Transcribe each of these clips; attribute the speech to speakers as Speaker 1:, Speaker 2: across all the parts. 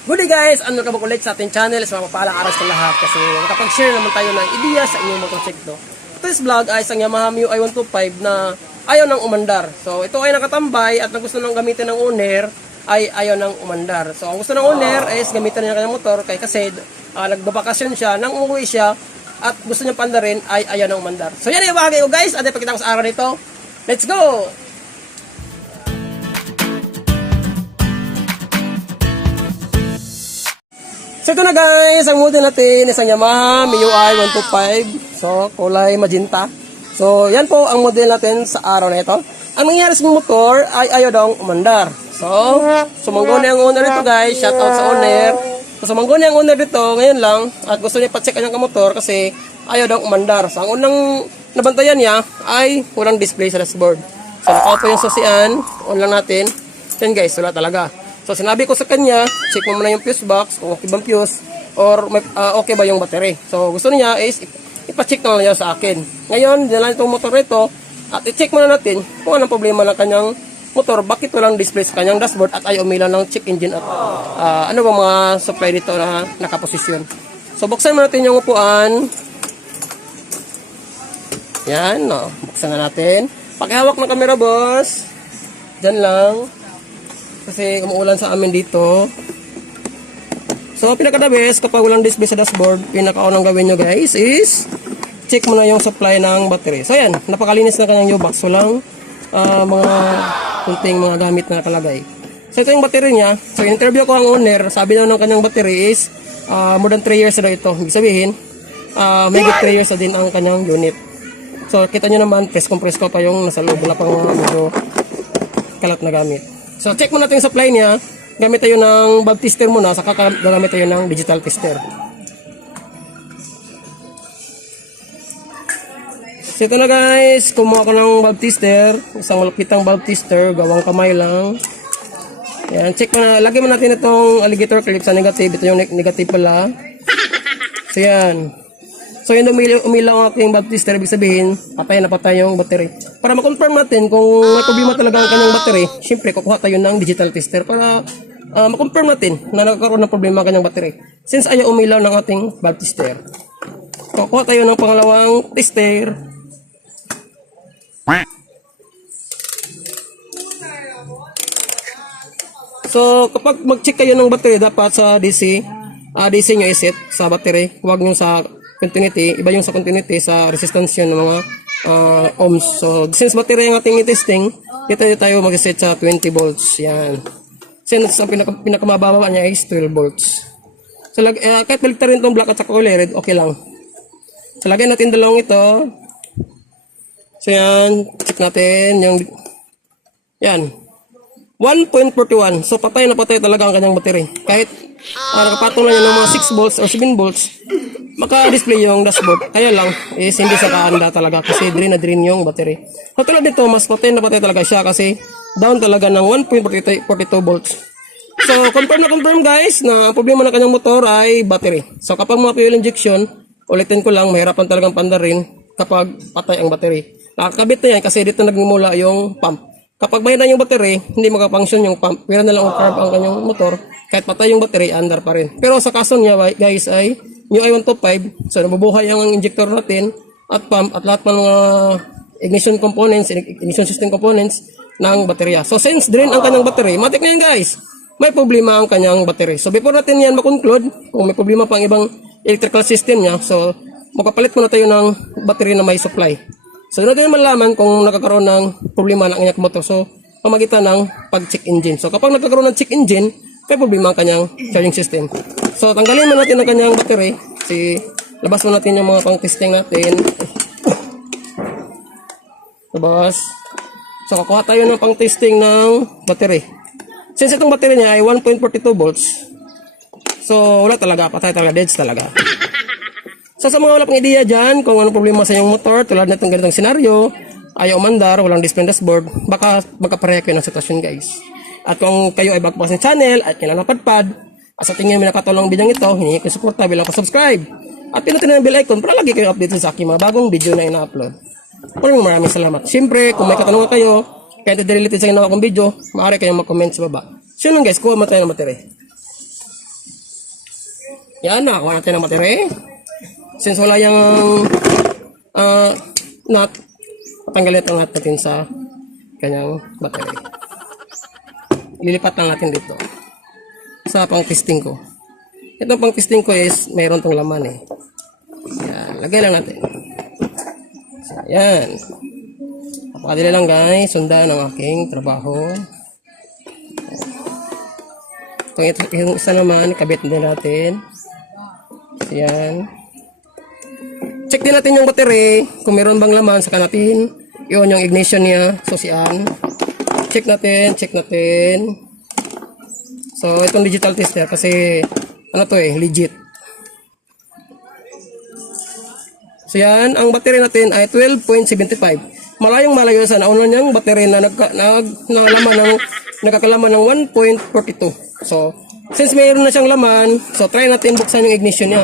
Speaker 1: Good day guys! Ano ka ba ulit sa ating channel? Sa mga papalang araw sa lahat kasi nakapag-share naman tayo ng ideya sa inyong motorsiklo. Today's vlog ay isang Yamaha MIUI 125 na ayaw ng umandar. So ito ay nakatambay at ang gusto nang gamitin ng owner ay ayaw ng umandar. So ang gusto ng owner is gamitin niya kanyang motor kay kasi uh, nagbabakasyon siya, nang umuwi siya at gusto niya pandarin ay ayaw ng umandar. So yan yung bahagi ko guys at ipakita ko sa araw nito. Let's go! So ito na guys, ang model natin isang Yamaha MIUI 125. So kulay magenta. So yan po ang model natin sa araw na ito. Ang nangyari sa motor ay ayaw daw umandar. So, sumanggo na ang owner dito guys. Shout out sa owner. So sumanggo na ang owner dito ngayon lang at gusto niya pa-check kanyang motor kasi ayaw daw umandar. So ang unang nabantayan niya ay walang display sa dashboard. So naka-auto yung susian. On lang natin. Yan guys, wala talaga. So sinabi ko sa kanya, check mo muna yung fuse box, kung okay bang fuse, or ah, okay ba yung battery. So gusto niya is ip- ipacheck na lang niya sa akin. Ngayon, dinala itong motor ito, at i-check muna natin kung anong problema ng kanyang motor, bakit walang display sa kanyang dashboard at ayaw umilan ng check engine at ah, ano bang mga supply dito na nakaposisyon. So buksan mo natin yung upuan. Yan, no. buksan na natin. Pakihawak ng camera, boss. Diyan lang. Kasi umuulan sa amin dito. So, pinaka-the best, kapag walang display sa dashboard, pinaka-unang gawin nyo guys is check mo na yung supply ng battery. So, yan. Napakalinis na kanyang U-box. Walang ah, mga kunting mga gamit na nakalagay. So, ito yung battery niya. So, interview ko ang owner. Sabi daw ng kanyang battery is ah, more than 3 years na ito. Ibig sabihin, uh, may 3 years na din ang kanyang unit. So, kita nyo naman, press compress ko pa yung nasa loob. Wala pang mga medyo kalat na gamit. So, check mo natin yung supply niya. Gamit tayo ng bulb tester muna, saka ka- gagamit tayo ng digital tester. So, ito na guys. Kumuha ko ng bulb tester. Isang malapitang bulb tester. Gawang kamay lang. Yan, check mo na. Lagyan mo natin itong alligator clip sa negative. Ito yung neg- negative pala. So, yan. So, yun umilaw, umilaw ang ating bulb tester. Ibig sabihin, patay na patay yung battery. Para ma-confirm natin kung may problema talaga ang kanyang battery, syempre, kukuha tayo ng digital tester para ah, ma-confirm natin na nagkakaroon ng problema ang kanyang battery. Since ayaw umilaw ng ating bulb tester. Kukuha tayo ng pangalawang tester. So, kapag mag-check kayo ng battery, dapat sa DC, ah DC nyo iset sa battery. Huwag nyo sa continuity. Iba yung sa continuity, sa resistance yun ng mga ah, ohms. So, since battery ang ating i-testing, dito tayo mag-set sa 20 volts. Yan. Since ang pinaka, pinakamababa niya is 12 volts. So, lag, eh, kahit balikta rin itong black at saka kulay red, okay lang. So, lagyan natin dalawang ito. So, yan. Check natin yung... Yan. 1.41. So patay na patay talaga ang kanyang battery. Kahit nakapatong na niya ng mga 6 volts or 7 volts, maka-display yung dashboard. Kaya lang, is hindi sa kaanda talaga kasi drain na drain yung battery. So tulad nito, mas patay na patay talaga siya kasi down talaga ng 1.42 volts. So confirm na confirm guys na ang problema ng kanyang motor ay battery. So kapag mga fuel injection, ulitin ko lang, mahirapan talagang pandarin kapag patay ang battery. Nakakabit na yan kasi dito nagmumula yung pump. Kapag mahina yung battery, hindi makapunction yung pump. Pero na lang ang carb ang kanyang motor. Kahit patay yung battery, under pa rin. Pero sa kaso niya, guys, ay yung i125, so nabubuhay ang injector natin at pump at lahat ng mga ignition components, ignition system components ng baterya. So since drain ang kanyang battery, matik na yan guys, may problema ang kanyang battery. So before natin yan makonclude, kung may problema pang ibang electrical system niya, so makapalit muna tayo ng battery na may supply. So, natin malaman kung nakakaroon ng problema ng kanyang motor. So, pamagitan ng pag-check engine. So, kapag nagkakaroon ng check engine, may problema ang kanyang charging system. So, tanggalin mo natin ang kanyang battery. Si, labas mo natin yung mga pang-testing natin. Labas. So, kukuha tayo ng pang-testing ng battery. Since itong battery niya ay 1.42 volts, so, wala talaga. Patay talaga. Deads talaga. So sa mga wala pang ideya dyan, kung ano problema sa iyong motor, tulad na itong ganitong senaryo, ayaw umandar, walang display dashboard, baka magkapareha kayo ng sitwasyon guys. At kung kayo ay bago pa sa channel at kailangan napadpad, at sa tingin mo nakatulong ang bidyong ito, hinihingi ko suporta bilang pa-subscribe. At pinutin na yung bell icon para lagi kayo updated sa aking mga bagong video na ina-upload. Maraming maraming salamat. Siyempre, kung may katanungan kayo, kahit hindi related sa ginawa kong video, maaari kayong mag-comment sa baba. So lang guys, kuha mo tayo ng battery. Yan, nakakuha natin ng battery. Since wala yung uh, nut, patanggalin ito natin sa kanyang battery. Lilipat lang natin dito sa pang testing ko. Ito pang testing ko is mayroon tong laman eh. Yan, lagay lang natin. So, yan. Napakadali lang guys, sundan ang aking trabaho. Itong ito, yung isa naman, kabit din natin. Yan. Check din natin yung battery, kung meron bang laman, saka natin yun yung ignition niya. So, siyan. Check natin, check natin. So, itong digital tester kasi ano to eh, legit. So yan, ang battery natin ay 12.75. Malayong malayo sa nauna niyang battery na nagka, nag, nalaman ng, nagkakalaman ng 1.42. So, since mayroon na siyang laman, so try natin buksan yung ignition niya.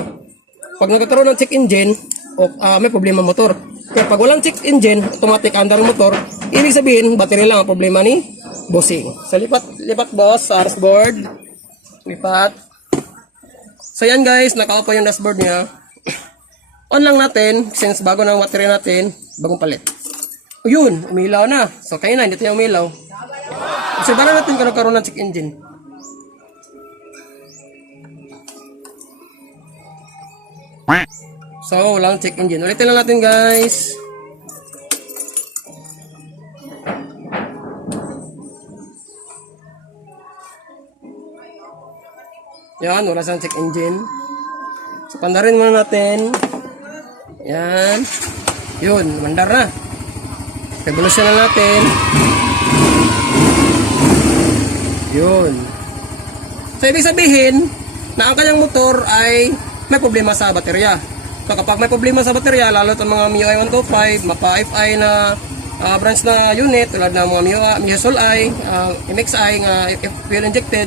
Speaker 1: Pag nagkakaroon ng check engine, o, ah, may problema motor. Kaya pag walang check engine, automatic under motor, ibig sabihin, battery lang ang problema ni bossing. So, lipat, lipat boss sa dashboard. Lipat. So, yan guys, naka-off yung dashboard niya. On lang natin, since bago ang battery natin, bagong palit. O umilaw na. So, kaya na, hindi tayo umilaw. Kasi para natin nagkaroon ng check engine. So, walang check engine. Ulitin lang natin guys. Yan, wala siyang check engine. So, pandarin muna natin. Yan. Yun, mandar na. Revolution na natin. Yun. So, ibig sabihin, na ang kanyang motor ay may problema sa baterya. So, kapag may problema sa baterya, lalo itong mga MIUI 125, mapa FI na ah, branch na unit, tulad ng mga MIUI, MIUI Sol-I, ah, MXI, nga fuel injected,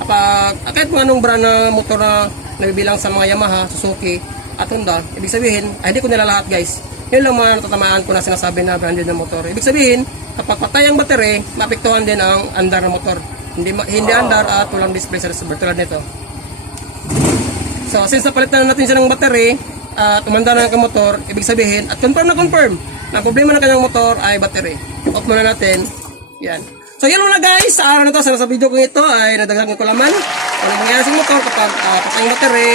Speaker 1: kapag ah, kahit mga anong brand na motor na nabibilang sa mga Yamaha, Suzuki, at Honda, ibig sabihin, ay hindi ko nila lahat guys. Yun lang mga natatamaan ko na sinasabi na branded na motor. Ibig sabihin, kapag patay ang battery, maapektuhan din ang andar ng motor. Hindi hindi andar at walang display sa receiver tulad nito. So, since napalitan na natin siya ng battery, at umanda na ang motor, ibig sabihin, at confirm na confirm, na problema ng kanyang motor ay battery. Off muna natin. Yan. So, yun lang na guys. Sa araw na to, sa video ko ito ay nadagdagan ko laman. Ano mangyayari sa motor kapag uh, patay ang battery,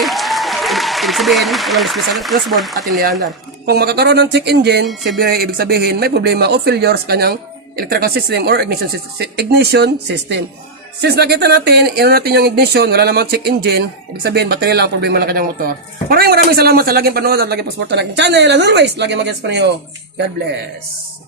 Speaker 1: ibig sabihin, walang display sa dashboard at hindi andar. Kung magkakaroon ng check engine, sabihin, ibig sabihin, may problema o failure sa kanyang electrical system or ignition, ignition system. Since nakita natin, ino natin yung ignition, wala namang check engine, ibig sabihin, battery lang ang problema ng kanyang motor. Maraming maraming salamat sa laging panood at laging pagsuporta ng aking channel. As always, lagi mag-guess pa. God bless.